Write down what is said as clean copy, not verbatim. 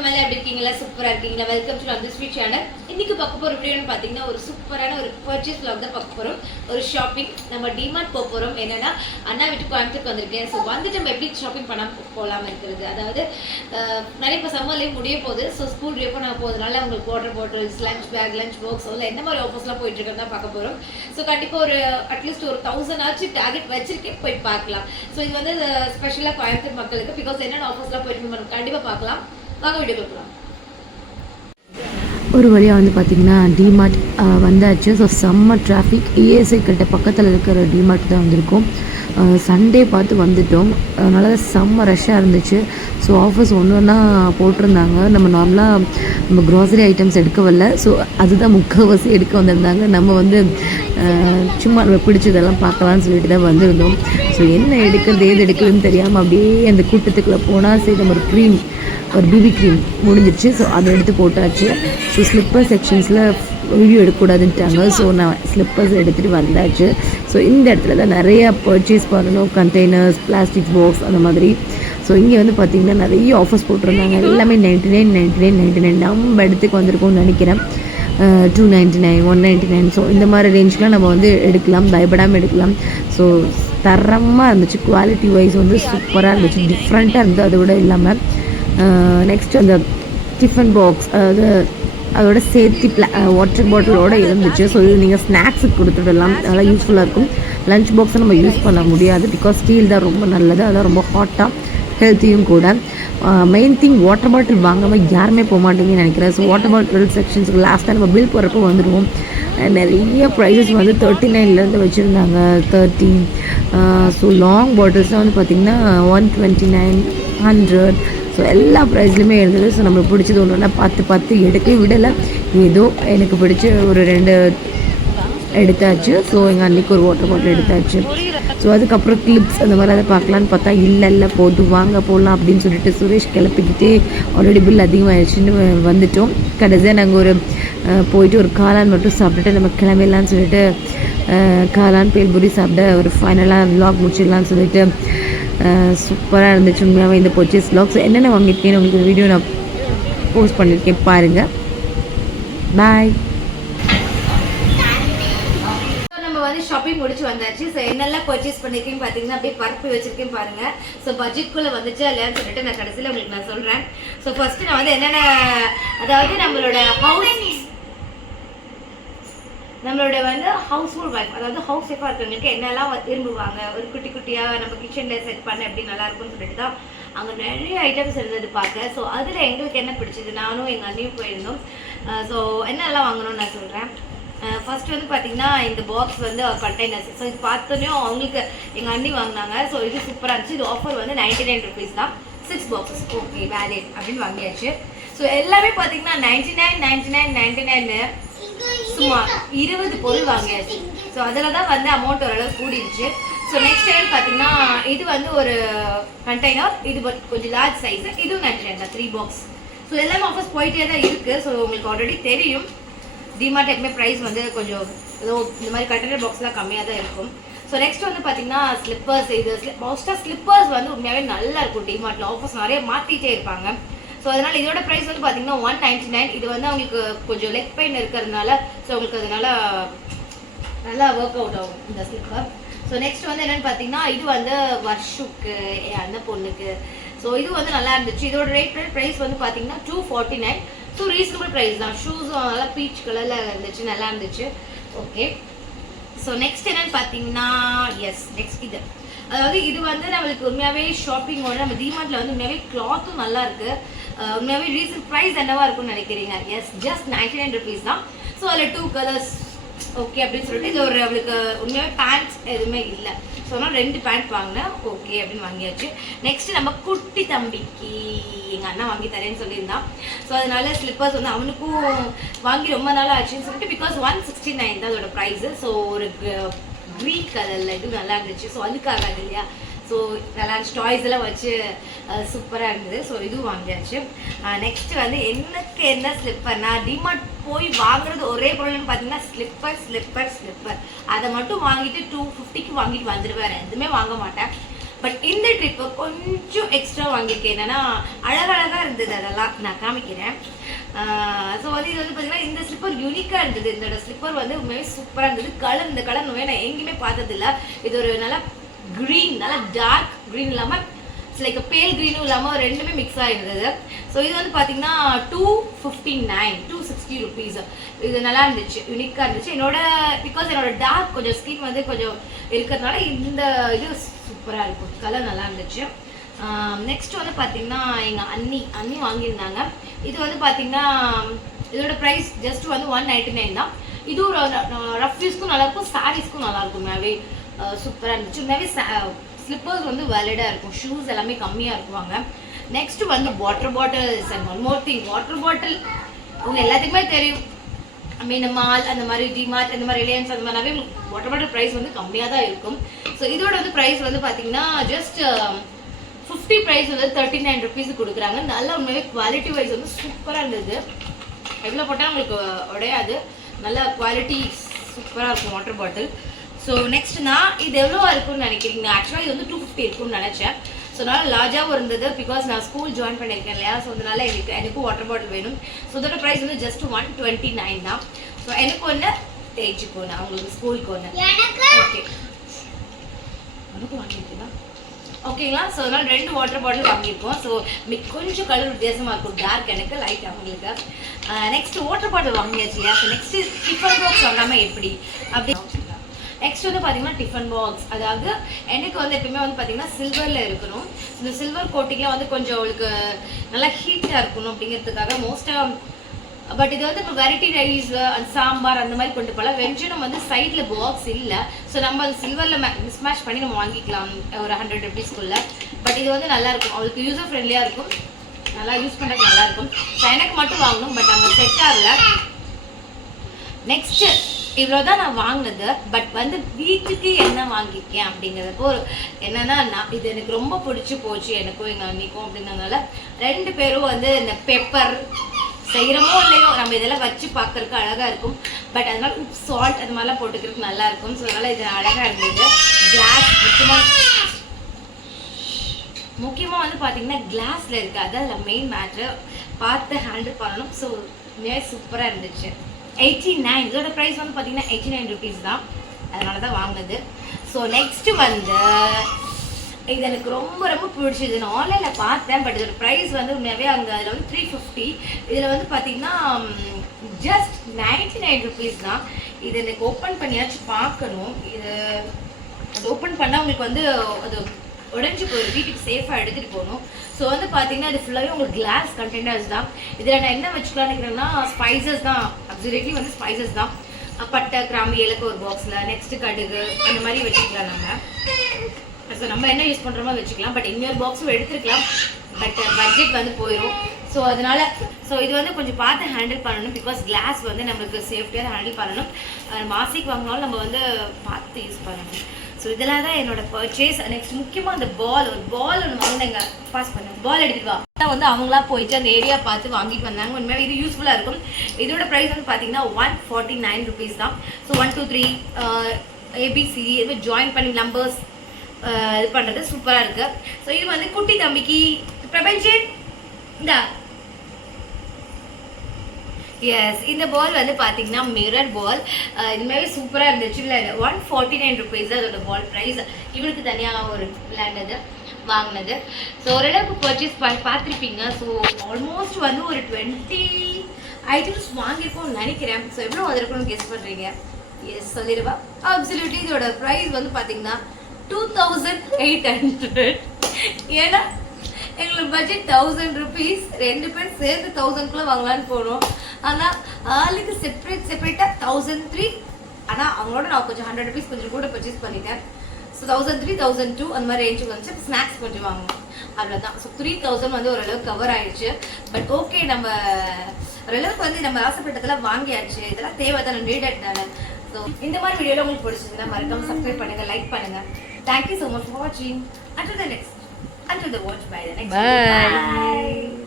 வணக்கம் எல்லாம் எப்படி இருக்கீங்களா? சூப்பரா இருக்கீங்களா? வெல்கம் டு அந்த ஸ்வீட் சேனல். இன்னைக்கு பார்க்க போற வீடியோன்னு பாத்தீங்கன்னா ஒரு சூப்பரான ஒரு பர்ச்சேஸ் vlog தான் பார்க்க போறோம். ஒரு ஷாப்பிங். நம்ம டிமார்ட் போக போறோம். என்னன்னா அண்ணா வீட்டுக்கு கோயம்புத்தூருக்கு வந்திருக்கேன். ஸோ வந்துட்டு நம்ம எப்படி ஷாப்பிங் பண்ண போகலாம் இருக்கிறது. அதாவது நிறைய இப்போ சம்மர் லீவ் முடிய போகுது. ஸோ ஸ்கூல் ரீஓப்பன் ஆக போகிறதுனால உங்களுக்கு water bottles, lunch bag, lunch box அதில் என்ன மாதிரி ஆஃபர்ஸ்லாம் போயிட்டு இருக்கிறதா பார்க்க போறோம். ஸோ கண்டிப்பாக ஒரு அட்லீஸ்ட் ஒரு 1000 ஆச்சு டார்கெட் வச்சிருக்கேன், போய் பார்க்கலாம். ஸோ இது வந்து ஸ்பெஷலாக கோயம்புத்தூர் மக்களுக்கு பிகாஸ் என்னென்ன ஆஃபர்ஸ்லாம் போயிட்டு நம்ம கண்டிப்பாக பார்க்கலாம். வாங்க வீடியோக்கு போகலாம். ஒரு வழியாக வந்து பார்த்திங்கன்னா டிமார்ட் வந்தாச்சு. ஸோ செம்ம டிராஃபிக். ஏஎஸ்ஐ கிட்ட பக்கத்தில் இருக்கிற டிமார்ட் தான் வந்திருக்கோம். சண்டே பார்த்து வந்துட்டோம், அதனால செம்ம ரஷ்ஷாக இருந்துச்சு. ஸோ ஆஃபர்ஸ் ஒன்று ஒன்றா போட்டிருந்தாங்க. நம்ம நார்மலாக நம்ம க்ராசரி ஐட்டம்ஸ் எடுக்க வரல, ஸோ அதுதான் முக்கால்வாசி எடுக்க வந்திருந்தாங்க. நம்ம வந்து சும்மா நம்ம பிடிச்சதெல்லாம் பார்க்கலான்னு சொல்லிட்டு தான் வந்திருந்தோம். ஸோ என்ன எடுக்கிறது ஏது எடுக்கிறதுன்னு தெரியாமல் அப்படியே அந்த கூட்டத்துக்குள்ளே போனால் சரி நம்ம ஒரு பிபி க்ரீம் முடிஞ்சிருச்சு. ஸோ அதை எடுத்து போட்டாச்சு. ஸோ ஸ்லிப்பர் செக்ஷன்ஸில் வீடியோ எடுக்கக்கூடாதுன்ட்டாங்க. ஸோ நான் ஸ்லிப்பர்ஸ் எடுத்துகிட்டு வந்தாச்சு. ஸோ இந்த இடத்துல தான் நிறையா பர்ச்சேஸ் பண்ணணும். கண்டெய்னர்ஸ், பிளாஸ்டிக் பாக்ஸ் அந்த மாதிரி. ஸோ இங்கே வந்து பார்த்திங்கன்னா நிறைய ஆஃபர்ஸ் போட்டிருந்தாங்க. எல்லாமே 99 நம்ம இடத்துக்கு வந்திருக்கோம்னு நினைக்கிறேன். 299, 199. ஸோ இந்த மாதிரி ரேஞ்ச்லாம் நம்ம வந்து எடுக்கலாம், பயப்படாமல் எடுக்கலாம். ஸோ தரமாக இருந்துச்சு. குவாலிட்டி வைஸ் வந்து சூப்பராக இருந்துச்சு, டிஃப்ரெண்ட்டாக இருந்தது. அதை விட இல்லாமல் நெக்ஸ்ட் அந்த டிஃபன் பாக்ஸ், அதாவது அதோட சேர்த்து வாட்டர் பாட்டிலோடு இருந்துச்சு. ஸோ இது நீங்கள் ஸ்நாக்ஸுக்கு கொடுத்துடலாம், நல்லா யூஸ்ஃபுல்லாக இருக்கும். லஞ்ச் பாக்ஸை நம்ம யூஸ் பண்ண முடியாது பிகாஸ் ஸ்டீல் தான் ரொம்ப நல்லது, அதான் ரொம்ப ஹாட்டாக ஹெல்த்தியும் கூட. மெயின் திங் வாட்டர் பாட்டில் வாங்காமல் யாருமே போக மாட்டேங்கன்னு நினைக்கிறேன். ஸோ வாட்டர் பாட்டில் செக்ஷன்ஸுக்கு லாஸ்ட்டாக நம்ம பில் போடுறப்போ வந்துடுவோம். நிறைய ப்ரைஸஸ் வந்து 39 வச்சுருந்தாங்க, 30. ஸோ லாங் பாட்டில்ஸ்லாம் வந்து பார்த்திங்கன்னா 129, 100. ஸோ எல்லா ப்ரைஸ்லையுமே இருந்தது. ஸோ நம்மளுக்கு பிடிச்சது ஒன்று ஒன்றா பார்த்து எடுக்கவே விடலை. ஏதோ எனக்கு பிடிச்ச ஒரு 2 எடுத்தாச்சு. ஸோ எங்கள் அன்றைக்கி ஒரு வாட்டர் பாட்டில் எடுத்தாச்சு. ஸோ அதுக்கப்புறம் கிளிப்ஸ் அந்த மாதிரி அதை பார்க்கலான்னு பார்த்தா இல்லை போதும் வாங்க போடலாம் அப்படின்னு சொல்லிட்டு சுரேஷ் கிளப்பிக்கிட்டே ஆல்ரெடி பில் அதிகமாகிடுச்சுன்னு வந்துட்டோம். கடைசியாக நாங்கள் ஒரு போயிட்டு ஒரு காளான் மட்டும் சாப்பிட்டுட்டு நம்ம கிளம்பிடலான்னு சொல்லிட்டு காளான் பேல்பூரி சாப்பிட ஒரு ஃபைனலாக விலாக் முடிச்சிடலான்னு சொல்லிட்டு சூப்பராக இருந்துச்சு உண்மையாகவே இந்த பர்ச்சேஸ் விலாக். ஸோ என்னென்ன வாங்கியிருக்கேன்னு உங்களுக்கு வீடியோ நான் போஸ்ட் பண்ணியிருக்கேன், பாருங்கள். பாய். வந்து ஷாப்பிங் முடிச்சு வந்தாச்சு. ஸோ என்னெல்லாம் பர்ச்சேஸ் பண்ணிருக்கேன்னு பார்த்தீங்கன்னா அப்படியே பரப்பி வச்சிருக்கேன் பாருங்க. ஸோ பட்ஜெட்குள்ளே வந்துச்சு இல்லையான்னு சொல்லிட்டு நான் கடைசியில் உங்களுக்கு நான் சொல்கிறேன். ஸோ ஃபர்ஸ்ட் நான் வந்து என்னென்ன, அதாவது நம்மளோட வந்து ஹவுஸ் ஹோல்ட் வைஃப், அதாவது ஹவுஸ் ஒய்ஃபாக இருக்கிறவங்களுக்கு என்னெல்லாம் விரும்புவாங்க, ஒரு குட்டியாக நம்ம கிச்சனில் செட் பண்ண எப்படி நல்லா இருக்கும்னு சொல்லிட்டு தான் அங்கே நிறைய ஐட்டம்ஸ் இருந்தது பார்க்க. ஸோ அதில் எங்களுக்கு என்ன பிடிச்சது, நானும் எங்கள் அண்ணியும் போயிருந்தோம். ஸோ என்னெல்லாம் வாங்கணும்னு நான் சொல்கிறேன். ஃபர்ஸ்ட் வந்து பார்த்தீங்கன்னா இந்த பாக்ஸ் வந்து கண்டெய்னர்ஸ். ஸோ இது பார்த்தோன்னே அவங்களுக்கு எங்கள் அண்ணி வாங்கினாங்க. ஸோ இது சூப்பராக இருந்துச்சு. இது ஆஃபர் வந்து 99 rupees தான், 6 boxes. ஓகே வேலிட் அப்படின்னு வாங்கியாச்சு. ஸோ எல்லாமே பார்த்தீங்கன்னா 99 சும்மா 20 பொருள் வாங்கியாச்சு. ஸோ அதில் தான் வந்து அமௌண்ட் ஓரளவு கூடிருச்சு. ஸோ நெக்ஸ்ட் டைம் பார்த்தீங்கன்னா இது வந்து ஒரு கண்டெய்னர், இது கொஞ்சம் லார்ஜ் சைஸ், இதுவும் 99 தான், 3 box. ஸோ எல்லாமே ஆஃபர்ஸ் போயிட்டே தான் இருக்குது. ஸோ உங்களுக்கு ஆல்ரெடி தெரியும் டிமார்ட் எப்பவுமே ப்ரைஸ் வந்து கொஞ்சம் ஏதோ இந்த மாதிரி கண்டெய்னர் பாக்ஸ்லாம் கம்மியாக தான் இருக்கும். ஸோ நெக்ஸ்ட் வந்து பார்த்தீங்கன்னா ஸ்லிப்பர்ஸ். இது மோஸ்ட்டாக ஸ்லிப்பர்ஸ் வந்து உண்மையாகவே நல்லா இருக்கும். டிமார்ட்டில் ஆஃபர்ஸ் நிறைய மாற்றிட்டே இருப்பாங்க. ஸோ அதனால் இதோட ப்ரைஸ் வந்து பார்த்தீங்கன்னா 199. இது வந்து அவங்களுக்கு கொஞ்சம் லெக் பெயின் இருக்கிறதுனால ஸோ உங்களுக்கு அதனால நல்லா ஒர்க் அவுட் ஆகும் இந்த ஸ்லிப்பர். ஸோ நெக்ஸ்ட் வந்து என்னென்னு பார்த்தீங்கன்னா இது வந்து வர்ஷுக்கு அந்த பொண்ணுக்கு. ஸோ இது வந்து நல்லா இருந்துச்சு. இதோட ப்ரைஸ் வந்து பார்த்தீங்கன்னா 249. ஸோ ரீசனபிள் ப்ரைஸ் தான். ஷூஸும் நல்லா பீச் கலரில் இருந்துச்சு, நல்லா இருந்துச்சு. ஓகே. ஸோ நெக்ஸ்ட் என்னென்னு பார்த்தீங்கன்னா நெக்ஸ்ட் இது, அதாவது இது வந்து நம்மளுக்கு உண்மையாகவே ஷாப்பிங்கோட நம்ம டிமார்ட்டில் வந்து உண்மையாகவே கிளாத்தும் நல்லா இருக்குது. உண்மையாகவே ரீசன் ப்ரைஸ் என்னவா இருக்கும்னு நினைக்கிறீங்க? ஜஸ்ட் 99 rupees தான். ஸோ அதில் 2 கலர்ஸ் ஓகே அப்படின்னு சொல்லிட்டு இது ஒரு அவளுக்கு உண்மையாகவே பேண்ட்ஸ் எதுவுமே இல்லை. ஸோ அதனால் 2 பேண்ட் வாங்கினேன். ஓகே அப்படின்னு வாங்கியாச்சு. நெக்ஸ்ட் நம்ம குட்டி தம்பிக்கு எங்கள் அண்ணா வாங்கி தரேன்னு சொல்லியிருந்தான். ஸோ அதனால ஸ்லிப்பர்ஸ் வந்து அவனுக்கும் வாங்கி ரொம்ப நாள் ஆச்சுன்னு சொல்லிட்டு பிகாஸ் 169 தான் அதோட ப்ரைஸு. ஸோ ஒரு க்ரீன் கலரில் இது நல்லா இருந்துச்சு. ஸோ அதுக்காக இல்லையா, ஸோ நல்லா டாய்ஸ் எல்லாம் வச்சு சூப்பராக இருந்தது. ஸோ இதுவும் வாங்கியாச்சு. நெக்ஸ்ட் வந்து எனக்கு என்ன ஸ்லிப்பர்னா, டிமார்ட் போய் வாங்குறது ஒரே பொருள்னு பார்த்தீங்கன்னா ஸ்லிப்பர். அதை மட்டும் வாங்கிட்டு 250க்கு வாங்கிட்டு வந்துடுவேன். எதுவுமே வாங்க மாட்டேன். பட் இந்த ட்ரிப்பு கொஞ்சம் எக்ஸ்ட்ரா வாங்கியிருக்கேன். என்னன்னா அழகழகாக இருந்தது, அதெல்லாம் நான் காமிக்கிறேன். ஸோ வந்து இது வந்து பார்த்தீங்கன்னா இந்த ஸ்லிப்பர் யூனிக்காக இருந்தது. இந்த ஸ்லிப்பர் வந்து உண்மையாக சூப்பராக இருந்தது. கலர், இந்த கலர் உண்மையாக நான் எங்கேயுமே பார்த்ததில்ல. இது ஒரு நல்லா க்ரீன், நல்லா டார்க் க்ரீன் இல்லாமல் லைக் பேல் க்ரீனும் இல்லாமல் ரெண்டுமே மிக்ஸ் ஆகிருந்தது. ஸோ இது வந்து பார்த்தீங்கன்னா 260 rupees. இது நல்லா இருந்துச்சு, யூனிக்காக இருந்துச்சு. பிகாஸ் என்னோட டார்க் கொஞ்சம் ஸ்கின் வந்து கொஞ்சம் இருக்கிறதுனால இந்த இது சூப்பராக இருக்கும், கலர் நல்லா இருந்துச்சு. நெக்ஸ்ட் வந்து பார்த்தீங்கன்னா எங்கள் அண்ணி வாங்கியிருந்தாங்க. இது வந்து பார்த்தீங்கன்னா இதோட ப்ரைஸ் ஜஸ்ட் வந்து 199 தான். இது ஒரு ரஃப் யூஸ்க்கும் நல்லாயிருக்கும், சாரீஸ்க்கும் நல்லாயிருக்கும். மேவே சூப்பராக இருந்துச்சு. மேவே ஸ்லிப்பர்ஸ் வந்து வேலிடாக இருக்கும், ஷூஸ் எல்லாமே கம்மியாக இருக்குவாங்க. நெக்ஸ்ட் வந்து water bottles and one more thing. Water bottle உங்கள் எல்லாத்துக்குமே தெரியும், மால் அந்த மாதிரி டிமார்ட் அந்த மாதிரி ரிலையன்ஸ் அந்த மாதிரிவே வாட்டர் பாட்டில் ப்ரைஸ் வந்து கம்மியாக தான் இருக்கும். ஸோ இதோட வந்து ப்ரைஸ் வந்து பார்த்தீங்கன்னா ஜஸ்ட் 50 ப்ரைஸ் வந்து 39 rupees கொடுக்குறாங்க. நல்லா உண்மையாகவே குவாலிட்டி வைஸ் வந்து சூப்பராக இருந்தது. எவ்வளோ போட்டால் உங்களுக்கு உடையாது, நல்ல குவாலிட்டி சூப்பராக இருக்கும் வாட்டர் பாட்டில். ஸோ நெக்ஸ்ட் நான் இது எவ்வளோ இருக்கும்னு நினைக்கிறீங்க? ஆக்சுவலாக இது வந்து 250 இருக்கும்னு நினச்சேன். ஸோ அதனால் லார்ஜாகவும் இருந்தது, பிகாஸ் நான் ஸ்கூல் ஜாயின் பண்ணியிருக்கேன் இல்லையா. ஸோ அதனால எனக்கும் வாட்டர் பாட்டில் வேணும். ஸோ இதோட ப்ரைஸ் வந்து ஜஸ்ட் 129 தான். ஸோ எனக்கு ஒன்று, தேஜுக்கு ஒன்று, அவங்களுக்கு ஸ்கூலுக்கு ஒன்று. ஓகே, எனக்கு வாங்கியிருக்கீங்களா? ஓகேங்களா. ஸோ அதனால் 2 வாட்டர் பாட்டில் வாங்கியிருக்கோம். ஸோ கொஞ்சம் கலர் வித்தியாசமாக இருக்கும், டார்க் எனக்கு, லைட் அவங்களுக்கு. நெக்ஸ்ட் வாட்டர் பாட்டில் வாங்கியாச்சு இல்லையா. ஸோ நெக்ஸ்ட் டிஃபன் பாக்ஸ் வாங்காமல் எப்படி அப்படி. நெக்ஸ்ட் வந்து பார்த்தீங்கன்னா டிஃபன் பாக்ஸ், அதாவது எனக்கு வந்து எப்பவுமே வந்து பார்த்தீங்கன்னா சில்வரில் இருக்கணும். இந்த சில்வர் கோட்டிங்லாம் வந்து கொஞ்சம் அவளுக்கு நல்லா ஹீட்டாக இருக்கணும் அப்படிங்கிறதுக்காக மோஸ்ட்டாக. பட் இது வந்து இப்போ வெரைட்டி ரைஸ் சாம்பார் அந்த மாதிரி கொண்டு போகலாம். வெஞ்சனம் வந்து சைடில் பாக்ஸ் இல்லை. ஸோ நம்ம அது சில்வரில் மிஸ்மேட்ச் பண்ணி நம்ம வாங்கிக்கலாம் ஒரு 100 rupeesக்குள்ள. பட் இது வந்து நல்லாயிருக்கும், அவளுக்கு யூஸர் ஃப்ரெண்ட்லியாக இருக்கும், நல்லா யூஸ் பண்ணுறது நல்லாயிருக்கும். ஸோ எனக்கு மட்டும் வாங்கணும், பட் அங்கே செட் ஆகல. நெக்ஸ்ட்டு இவ்வளோதான் நான் வாங்கினது. பட் வந்து வீட்டுக்கு என்ன வாங்கியிருக்கேன் அப்படிங்கிறப்போ என்னன்னா, நான் இது எனக்கு ரொம்ப பிடிச்சி போச்சு, எனக்கும் எங்கள் அன்னிக்கும். அப்படின்றதுனால 2 பேரும் வந்து இந்த பெப்பர் செய்கிறமோ இல்லையோ நம்ம இதெல்லாம் வச்சு பார்க்கறதுக்கு அழகாக இருக்கும். பட் அதனால உப்பு, சால்ட் அது மாதிரிலாம் போட்டுக்கிறதுக்கு நல்லா இருக்கும். ஸோ அதனால் இது அழகாக இருந்தது. கிளாஸ் முக்கியமாக வந்து பார்த்தீங்கன்னா கிளாஸில் இருக்குது, அதான் மெயின் மேட்ரு, பார்த்து ஹேண்டில் பண்ணணும். ஸோ சூப்பராக இருந்துச்சு. 89, இதோட ப்ரைஸ் வந்து பார்த்தீங்கன்னா 89 rupees தான், அதனால தான் வாங்குது. ஸோ நெக்ஸ்ட்டு வந்து இது எனக்கு ரொம்ப ரொம்ப பிடிச்சது. நான் ஆன்லைனில் பார்த்தேன், பட் இதோட ப்ரைஸ் வந்து உண்மையாகவே அங்கே அதில் வந்து 350. இதில் வந்து பார்த்தீங்கன்னா ஜஸ்ட் 99 rupees தான். இது எனக்கு ஓப்பன் பண்ணியாச்சும் பார்க்கணும். இது ஓப்பன் பண்ணால் உங்களுக்கு வந்து அது உடஞ்சி போயிடும், வீட்டுக்கு சேஃபாக எடுத்துகிட்டு போகணும். ஸோ வந்து பார்த்தீங்கன்னா இது ஃபுல்லாகவே உங்களுக்கு கிளாஸ் கண்டெய்னர்ஸ் தான். இதில் நான் என்ன வச்சுக்கலான்னு நினைக்கிறேன்னா ஸ்பைசஸ் தான், அப்சல்யூட்லி வந்து ஸ்பைசஸ் தான். பட்டை, கிராம்பு, ஏலக்காய் ஒரு பாக்ஸில், நெக்ஸ்ட்டு கடுகு அந்த மாதிரி வச்சுக்கலாம் நம்ம. ஸோ நம்ம என்ன யூஸ் பண்ணுறோமோ வச்சுக்கலாம். பட் இன்னொரு பாக்ஸும் எடுத்துருக்கலாம், பட் பட்ஜெட் வந்து போயிடும். ஸோ அதனால் இது வந்து கொஞ்சம் பார்த்து ஹேண்டில் பண்ணணும், பிகாஸ் கிளாஸ் வந்து நம்மளுக்கு சேஃப்டியாக ஹேண்டில் பண்ணணும். மாசிக்கு வாங்கினாலும் நம்ம வந்து பார்த்து யூஸ் பண்ணணும். ஸோ இதெல்லாம் தான் என்னோட பர்ச்சேஸ். நெக்ஸ்ட் முக்கியமாக அந்த ஒரு பால் ஒன்று வாங்கினேங்க, பாஸ் பண்ணேன், பால் எடுத்துகிட்டு வா வந்து அவங்களா போயிட்டு அந்த ஏரியா பார்த்து வாங்கிட்டு வந்தாங்க. உண்மையாக இது யூஸ்ஃபுல்லாக இருக்கும். இதோட ப்ரைஸ் வந்து பார்த்தீங்கன்னா 149 rupees தான். ஸோ 1 2 3 ABCD இது ஜாயின் பண்ணி நம்பர்ஸ் இது பண்ணுறது சூப்பராக இருக்குது. ஸோ இது வந்து குட்டி தம்பிக்கு பிரபஞ்சன் இந்த எஸ், இந்த பால் வந்து பார்த்தீங்கன்னா மிரர் பால். இதுமாதிரி சூப்பராக இருந்துச்சு. இல்லை 149 rupees தான் அதோட பால் ப்ரைஸ். இவளுக்கு தனியாக ஒரு விளையாண்டது வாங்கினது. ஸோ ஓரளவுக்கு பர்ச்சேஸ் பார்த்துருப்பீங்க. ஸோ ஆல்மோஸ்ட் வந்து ஒரு 20 items வாங்கியிருக்கோம்னு நினைக்கிறேன். ஸோ எவ்வளோ அது இருக்கணும்னு கெஸ் பண்ணுறீங்க? எஸ் சொல்லிடுவா. அப்சல்யூட்லி இதோட ப்ரைஸ் வந்து பார்த்தீங்கன்னா 2800. ஏன்னா எங்களுக்கு பட்ஜெட் 1000 rupees, 2 பேர் சேர்ந்து 1000குள்ளே வாங்கலான்னு போனோம். ஆனால் ஆளுக்கு செப்பரேட்டாக 1003. ஆனால் அவங்களோட நான் கொஞ்சம் 100 rupees கொஞ்சம் கூட பர்ச்சேஸ் பண்ணிட்டேன். ஸோ 1003 1002 அந்த மாதிரி ரேஞ்சுக்கு வந்துச்சு. ஸ்நாக்ஸ் கொஞ்சம் வாங்கணும், அவ்வளோதான். ஸோ 3000 வந்து ஓரளவுக்கு கவர் ஆயிடுச்சு. பட் ஓகே, நம்ம ஓரளவுக்கு வந்து நம்ம ஆசைப்பட்டதெல்லாம் வாங்கியாச்சு. இதெல்லாம் தேவை தானே, நீடட் தானே. ஸோ இந்த மாதிரி வீடியோவில் உங்களுக்கு பிடிச்சிருந்தா மறக்காம சப்ஸ்கிரைப் பண்ணுங்கள், லைக் பண்ணுங்கள். தேங்க்யூ ஸோ மச் ஃபார் வாட்சிங். Until the watch by the next. Bye.